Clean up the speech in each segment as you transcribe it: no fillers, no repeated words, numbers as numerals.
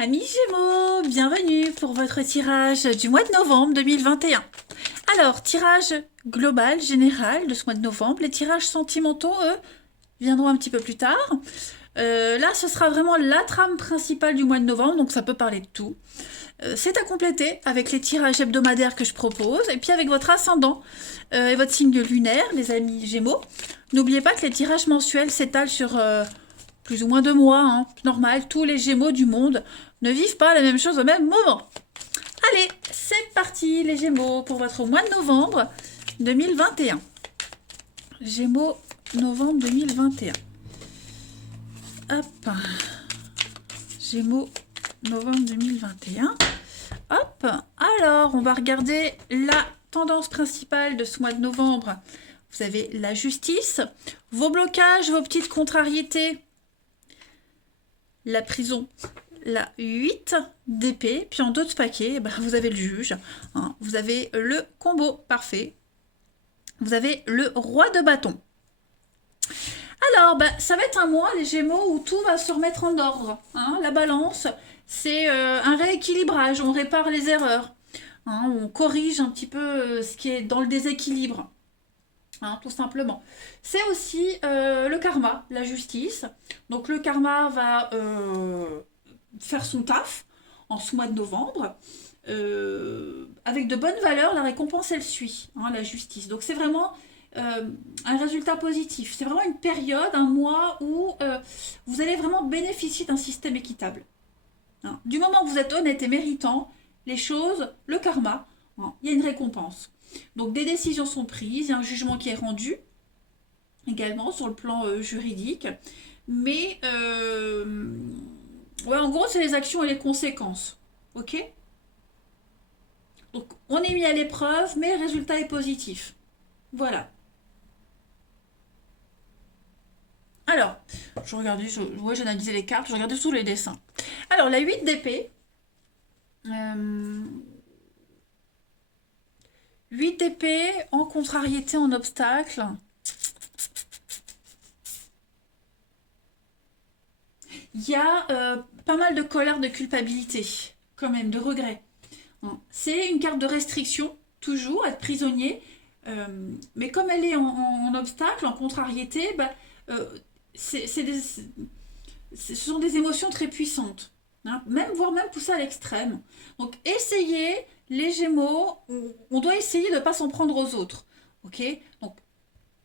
Amis Gémeaux, bienvenue pour votre tirage du mois de novembre 2021. Alors, tirage global, général de ce mois de novembre. Les tirages sentimentaux, eux, viendront un petit peu plus tard. Là, ce sera vraiment la trame principale du mois de novembre, donc ça peut parler de tout. C'est à compléter avec les tirages hebdomadaires que je propose, et puis avec votre ascendant et votre signe lunaire, les amis Gémeaux. N'oubliez pas que les tirages mensuels s'étalent sur plus ou moins 2 mois, hein, normal. Tous les Gémeaux du monde ne vivent pas la même chose au même moment. Allez, c'est parti les Gémeaux pour votre mois de novembre 2021. Gémeaux, novembre 2021. Hop. Gémeaux, novembre 2021. Hop. Alors, on va regarder la tendance principale de ce mois de novembre. Vous avez la justice, vos blocages, vos petites contrariétés, la prison, la 8 d'épée, puis en d'autres paquets, vous avez le juge, hein, vous avez le combo parfait, vous avez le roi de bâton. Alors, ça va être un mois, les Gémeaux, où tout va se remettre en ordre. Hein. La balance, c'est un rééquilibrage, on répare les erreurs, hein, on corrige un petit peu ce qui est dans le déséquilibre. Hein, tout simplement. C'est aussi le karma, la justice. Donc le karma va faire son taf en ce mois de novembre. Avec de bonnes valeurs, la récompense elle suit, hein, la justice. Donc c'est vraiment un résultat positif. C'est vraiment une période, un mois où vous allez vraiment bénéficier d'un système équitable. Hein. Du moment que vous êtes honnête et méritant, les choses, le karma, hein, il y a une récompense. Donc des décisions sont prises, il y a un jugement qui est rendu également sur le plan juridique. Mais ouais, en gros, c'est les actions et les conséquences. Ok. Donc on est mis à l'épreuve, mais le résultat est positif. Voilà. Alors, je regardais, ouais, j'ai analysé les cartes, je regardais tous les dessins. Alors, la 8 d'épée. 8 d'épée en contrariété, en obstacle. Il y a pas mal de colère, de culpabilité, quand même, de regret. Hein. C'est une carte de restriction, toujours, être prisonnier. Mais comme elle est en obstacle, en contrariété, euh, c'est ce sont des émotions très puissantes. Hein, même, voire même poussées à l'extrême. Donc essayez, les Gémeaux, on doit essayer de ne pas s'en prendre aux autres. Ok. Donc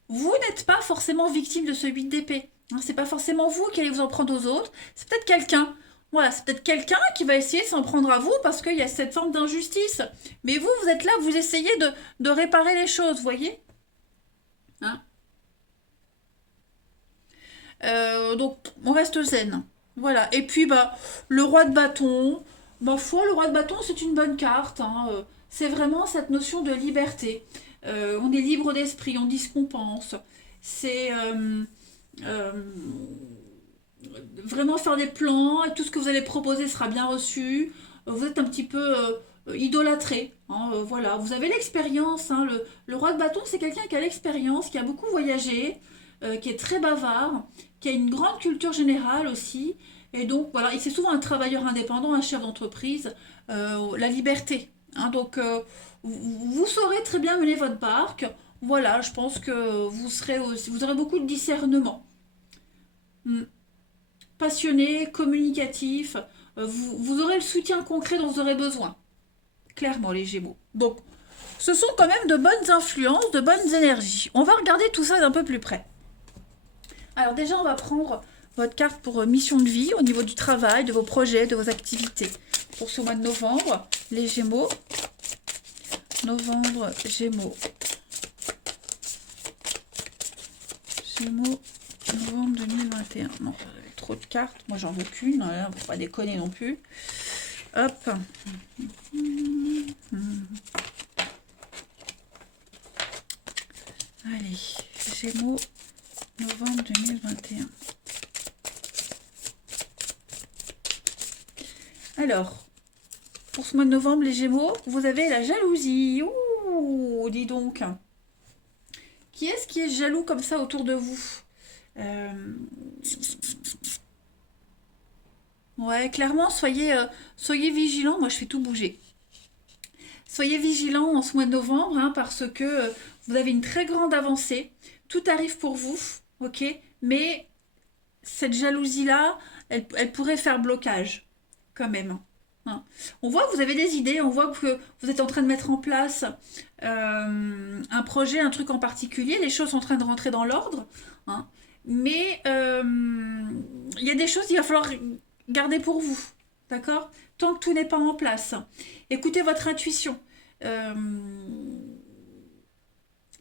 vous n'êtes pas forcément victime de ce 8 d'épée. Hein, c'est pas forcément vous qui allez vous en prendre aux autres, c'est peut-être quelqu'un. Voilà, c'est peut-être quelqu'un qui va essayer de s'en prendre à vous parce qu'il y a cette forme d'injustice. Mais vous, vous êtes là, vous essayez de réparer les choses, vous voyez. Hein. Donc, on reste zen. Voilà. Et puis, le roi de bâton. Ma foi, le roi de bâton, c'est une bonne carte. Hein. C'est vraiment cette notion de liberté. On est libre d'esprit, on dit ce qu'on pense. C'est euh, vraiment faire des plans, et tout ce que vous allez proposer sera bien reçu. Vous êtes un petit peu idolâtré. Hein, voilà, vous avez l'expérience. Hein, le roi de bâton, c'est quelqu'un qui a l'expérience, qui a beaucoup voyagé, qui est très bavard, qui a une grande culture générale aussi. Et donc, voilà, et c'est souvent un travailleur indépendant, un chef d'entreprise, la liberté. Hein, donc, vous saurez très bien mener votre barque. Voilà, je pense que vous aurez beaucoup de discernement. Hmm. Passionné, communicatif, vous aurez le soutien concret dont vous aurez besoin. Clairement, les Gémeaux. Donc, ce sont quand même de bonnes influences, de bonnes énergies. On va regarder tout ça d'un peu plus près. Alors déjà, on va prendre votre carte pour mission de vie au niveau du travail, de vos projets, de vos activités. Pour ce mois de novembre, les Gémeaux. Novembre, Gémeaux. Gémeaux, novembre 2021. Non, trop de cartes. Moi, j'en veux qu'une. Hein, faut pas déconner non plus. Hop. Allez, Gémeaux, novembre 2021. Alors, pour ce mois de novembre, les Gémeaux, vous avez la jalousie. Ouh, dis donc. Qui est-ce qui est jaloux comme ça autour de vous? Ouais, Ouais, clairement, soyez vigilants. Moi, je fais tout bouger. Soyez vigilants en ce mois de novembre, hein, parce que vous avez une très grande avancée. Tout arrive pour vous, ok? Mais cette jalousie-là, elle pourrait faire blocage, quand même. Hein. On voit que vous avez des idées, on voit que vous êtes en train de mettre en place un projet, un truc en particulier. Les choses sont en train de rentrer dans l'ordre. Hein. Mais il y a des choses qu'il va falloir garder pour vous. D'accord? Tant que tout n'est pas en place. Écoutez votre intuition. Euh,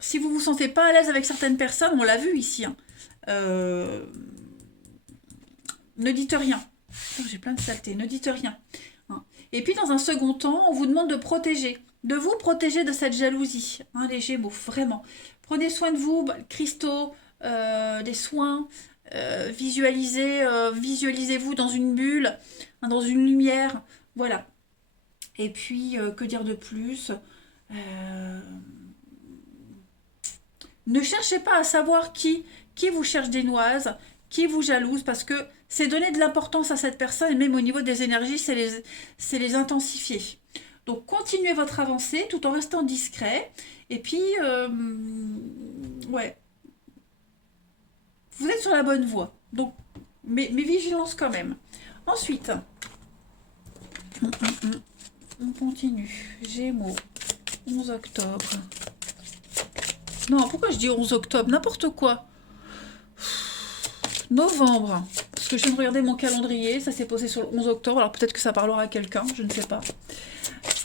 si vous vous sentez pas à l'aise avec certaines personnes, on l'a vu ici, hein, euh, ne dites rien. Oh, j'ai plein de saletés, ne dites rien. Hein. Et puis dans un second temps, on vous demande de vous protéger de cette jalousie, hein, les Gémeaux, vraiment. Prenez soin de vous, cristaux, des soins, visualisez-vous dans une bulle, hein, dans une lumière, voilà. Et puis, que dire de plus? Euh, Ne cherchez pas à savoir qui vous cherche des noises, qui vous jalouse, parce que c'est donner de l'importance à cette personne, et même au niveau des énergies, c'est les intensifier. Donc continuez votre avancée tout en restant discret. Et puis, ouais, vous êtes sur la bonne voie. Donc, mais vigilance quand même. Ensuite, on continue. Gémeaux, 11 octobre. Non, pourquoi je dis 11 octobre? N'importe quoi. Novembre. Parce que je viens de regarder mon calendrier, ça s'est posé sur le 11 octobre, alors peut-être que ça parlera à quelqu'un, je ne sais pas.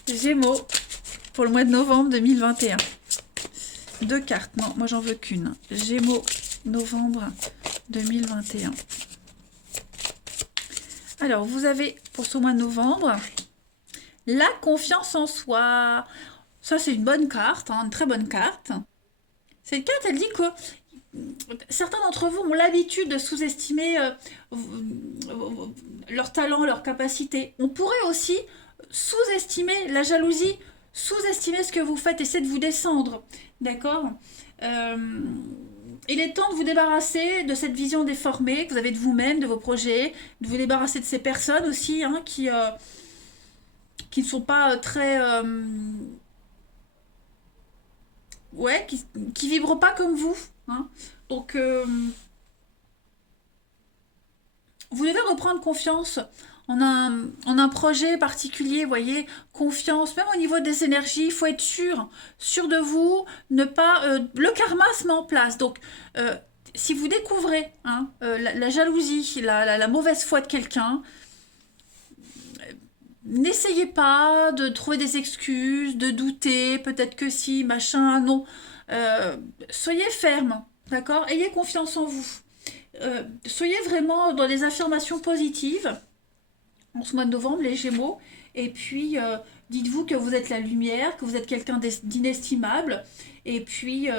Gémeaux, pour le mois de novembre 2021. Deux cartes, non, moi j'en veux qu'une. Gémeaux, novembre 2021. Alors, vous avez pour ce mois de novembre la confiance en soi. Ça, c'est une bonne carte, hein, une très bonne carte. Cette carte, elle dit que certains d'entre vous ont l'habitude de sous-estimer leur talent, leur capacité. On pourrait aussi sous-estimer la jalousie, sous-estimer ce que vous faites, essayer de vous descendre. D'accord. euh, il est temps de vous débarrasser de cette vision déformée que vous avez de vous-même, de vos projets, de vous débarrasser de ces personnes aussi, hein, qui ne sont pas très... ouais, qui vibrent pas comme vous. Hein. Donc, vous devez reprendre confiance en un projet particulier, vous voyez, confiance, même au niveau des énergies, il faut être sûr de vous, ne pas... le karma se met en place, donc si vous découvrez hein, la jalousie, la mauvaise foi de quelqu'un, n'essayez pas de trouver des excuses, de douter, peut-être que si, machin, non. Soyez ferme, d'accord? Ayez confiance en vous. Soyez vraiment dans des affirmations positives en ce mois de novembre, les Gémeaux. Et puis, dites-vous que vous êtes la lumière, que vous êtes quelqu'un d'inestimable. Et puis,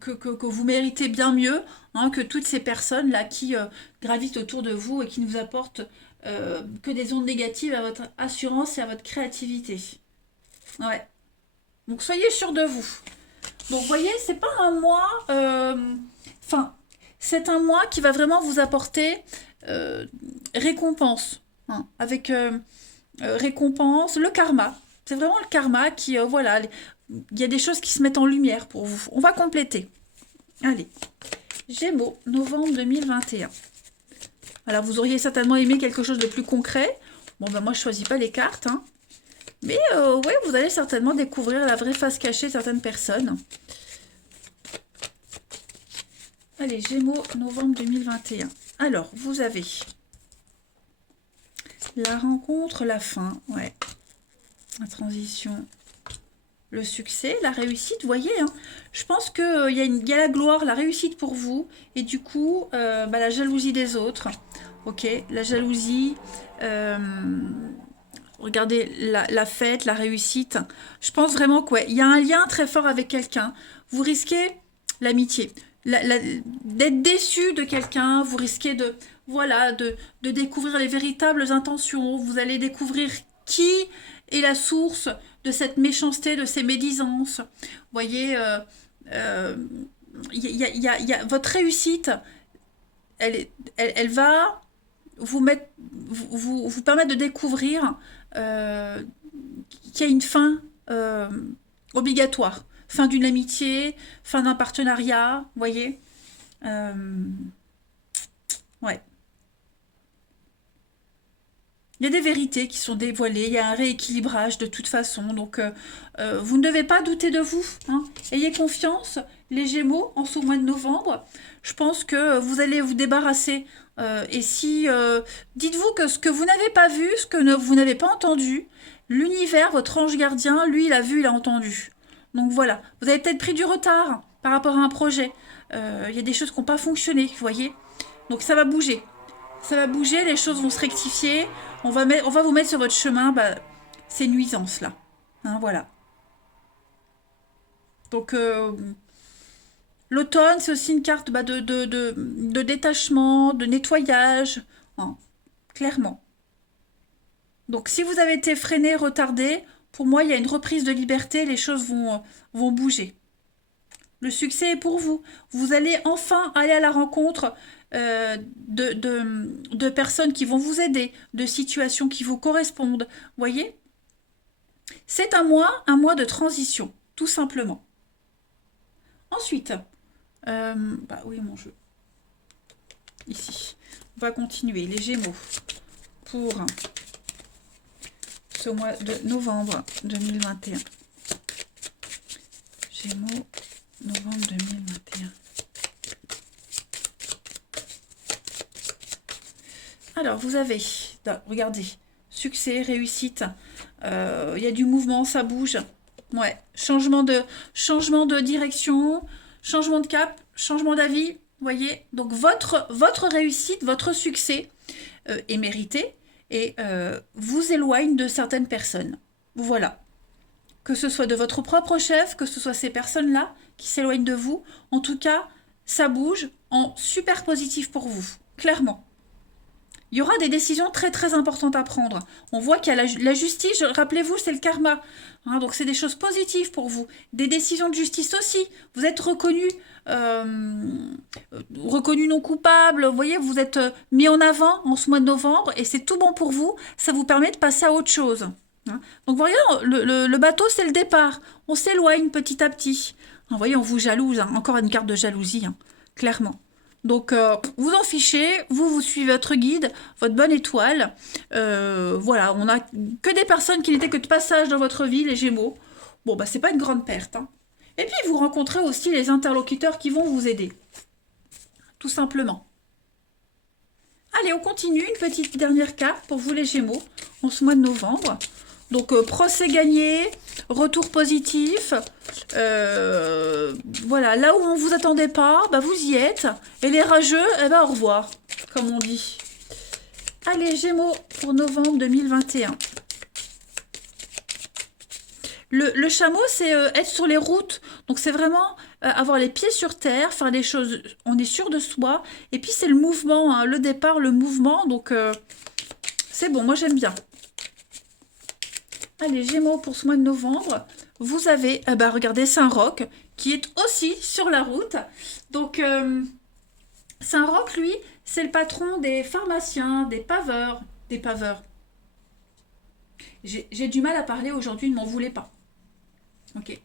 que vous méritez bien mieux hein, que toutes ces personnes-là qui gravitent autour de vous et qui ne vous apportent que des ondes négatives à votre assurance et à votre créativité. Ouais. Donc, soyez sûr de vous. Donc, vous voyez, c'est pas un mois... Enfin, c'est un mois qui va vraiment vous apporter récompense. Hein, avec récompense, le karma. C'est vraiment le karma qui, voilà, il y a des choses qui se mettent en lumière pour vous. On va compléter. Allez. Gémeaux, novembre 2021. Alors, vous auriez certainement aimé quelque chose de plus concret. Bon, ben moi, je choisis pas les cartes. Hein. Mais, ouais, vous allez certainement découvrir la vraie face cachée de certaines personnes. Allez, Gémeaux, novembre 2021. Alors, vous avez la rencontre, la fin, ouais. La transition, le succès, la réussite, vous voyez, hein, je pense qu'il y a la gloire, la réussite pour vous, et du coup, la jalousie des autres, ok, la jalousie, regardez la fête, la réussite, je pense vraiment qu'il y a un lien très fort avec quelqu'un, vous risquez l'amitié, d'être déçu de quelqu'un, vous risquez voilà, de découvrir les véritables intentions, vous allez découvrir qui est la source de cette méchanceté, de ces médisances. Vous voyez, votre réussite, elle va vous permettre de découvrir qu'il y a une fin obligatoire. Fin d'une amitié, fin d'un partenariat, vous voyez. Euh, ouais. Il y a des vérités qui sont dévoilées, il y a un rééquilibrage de toute façon. Donc, vous ne devez pas douter de vous, hein. Ayez confiance, les Gémeaux, en ce mois de novembre. Je pense que vous allez vous débarrasser. Et si, dites-vous que ce que vous n'avez pas vu, ce que vous n'avez pas entendu, l'univers, votre ange gardien, lui, il a vu, il a entendu. Donc voilà, vous avez peut-être pris du retard par rapport à un projet. Il y a des choses qui n'ont pas fonctionné, vous voyez. Donc ça va bouger. Ça va bouger, les choses vont se rectifier. On va vous mettre sur votre chemin ces nuisances-là. Hein, voilà. Donc, l'automne, c'est aussi une carte de détachement, de nettoyage, hein, clairement. Donc, si vous avez été freiné, retardé, pour moi, il y a une reprise de liberté, les choses vont bouger. Le succès est pour vous. Vous allez enfin aller à la rencontre de personnes qui vont vous aider, de situations qui vous correspondent. Voyez? C'est un mois de transition, tout simplement. Ensuite, bah oui, mon jeu. Ici. On va continuer. Les Gémeaux pour ce mois de novembre 2021. Gémeaux, novembre 2021. Alors, vous avez, regardez, succès, réussite, il y a du mouvement, ça bouge. Ouais, changement de direction, changement de cap, changement d'avis, vous voyez. Donc, votre réussite, votre succès est mérité et vous éloigne de certaines personnes. Voilà. Que ce soit de votre propre chef, que ce soit ces personnes-là qui s'éloignent de vous, en tout cas, ça bouge en super positif pour vous, clairement. Il y aura des décisions très très importantes à prendre. On voit qu'il y a la justice, rappelez-vous, c'est le karma. Hein, donc c'est des choses positives pour vous. Des décisions de justice aussi. Vous êtes reconnu non coupable. Vous voyez, vous êtes mis en avant en ce mois de novembre et c'est tout bon pour vous. Ça vous permet de passer à autre chose. Hein. Donc vous voyez, le bateau, c'est le départ. On s'éloigne petit à petit. Vous voyez, on vous jalouse. Hein. Encore une carte de jalousie, hein, clairement. Donc, vous en fichez, vous suivez votre guide, votre bonne étoile. Voilà, on n'a que des personnes qui n'étaient que de passage dans votre vie, les Gémeaux. Bon, bah, c'est pas une grande perte. Hein. Et puis, vous rencontrez aussi les interlocuteurs qui vont vous aider. Tout simplement. Allez, on continue. Une petite dernière carte pour vous, les Gémeaux, en ce mois de novembre. Donc, procès gagné, retour positif. Voilà, là où on ne vous attendait pas, bah vous y êtes. Et les rageux, eh ben, au revoir, comme on dit. Allez, Gémeaux, pour novembre 2021. Le chameau, c'est être sur les routes. Donc, c'est vraiment avoir les pieds sur terre, faire des choses, on est sûr de soi. Et puis, c'est le mouvement, hein, le départ, le mouvement. Donc, c'est bon, moi, j'aime bien. Allez, Gémeaux, pour ce mois de novembre, vous avez, regardez, Saint-Roch, qui est aussi sur la route. Donc, Saint-Roch, lui, c'est le patron des pharmaciens, des paveurs. Des paveurs. J'ai du mal à parler aujourd'hui, ne m'en voulez pas. Ok.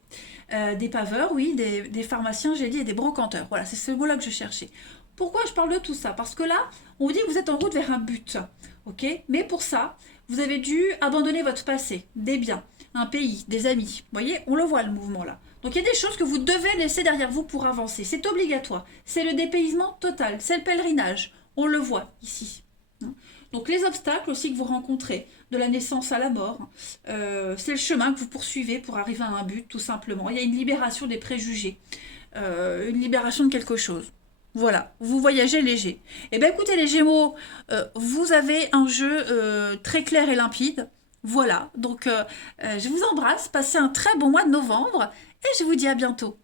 Des paveurs, oui, des pharmaciens, j'ai dit, et des brocanteurs. Voilà, c'est ce mot-là que je cherchais. Pourquoi je parle de tout ça? Parce que là, on vous dit que vous êtes en route vers un but. Ok. Mais pour ça, vous avez dû abandonner votre passé, des biens, un pays, des amis. Vous voyez, on le voit le mouvement là. Donc il y a des choses que vous devez laisser derrière vous pour avancer. C'est obligatoire. C'est le dépaysement total. C'est le pèlerinage. On le voit ici. Donc les obstacles aussi que vous rencontrez, de la naissance à la mort, c'est le chemin que vous poursuivez pour arriver à un but, tout simplement. Il y a une libération des préjugés, une libération de quelque chose. Voilà, vous voyagez léger. Eh bien écoutez les Gémeaux, vous avez un jeu très clair et limpide. Voilà, donc je vous embrasse, passez un très bon mois de novembre et je vous dis à bientôt.